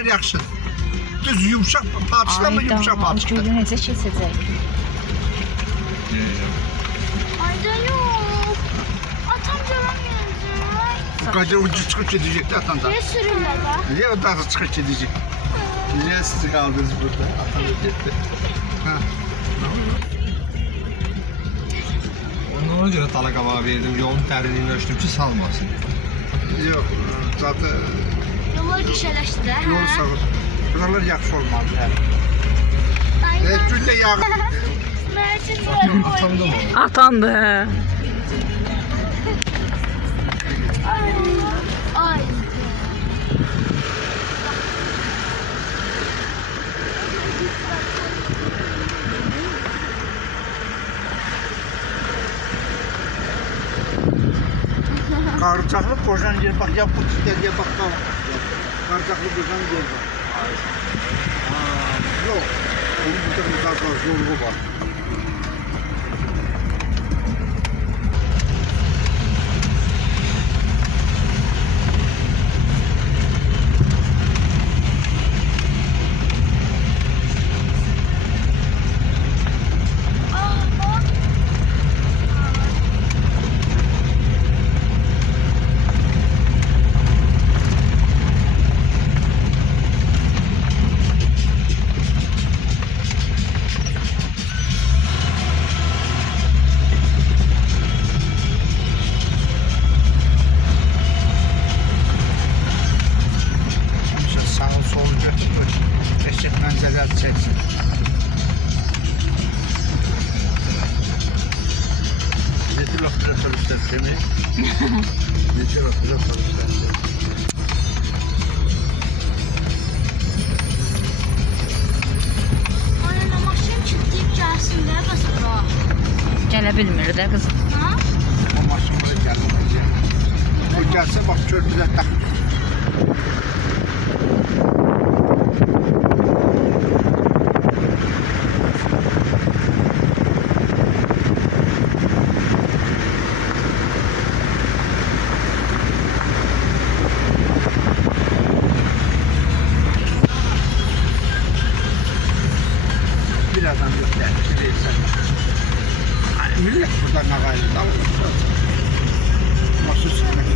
Bunlar yaxşıdır. Düz yumuşaq, parçalanma yumuşaq parça. Gülü necə keçəcək? Ayda yok. Atam canım gelecek. Qacar ucu çıxıb gedəcəkdi atanda. Ne sürürler bak? Niye o daha çıxıb gedəcək? Niye sizi kaldınız burada? Atan da getdi. Ha. Ona görə dala qabağa verdim, yolun dərinliyini ölçdüm ki, salmasın. Yox, zaten Yollar kişileşti de. yol sağ olsun. Buralar yaxşı olmalı yani. Aynen. Günde yağ. Mersin var. Atamda mı? Atandı, hə. Ay. Ay. Qarcaqlı qocan yer bak ya bu tütəliyə bax da. Qarcaqlı qocan yer bak. Yox. Onun burada bir qarcaq zorluğu var. Həmişə sağ sol götürür. Eşək mənzərələr çəksin. Necə laflar soruşlar değil mi? Necə laflar soruşlar. Aynen maşın kilitleyip gelsin de basıra. Gələ bilmir də qız. Ha? O maşın buraya gəlməyəcək. Bu gəlsə bax körpülər tak. Bir adam yok yani. Millet buradan ağaylı. Maşın sürmek.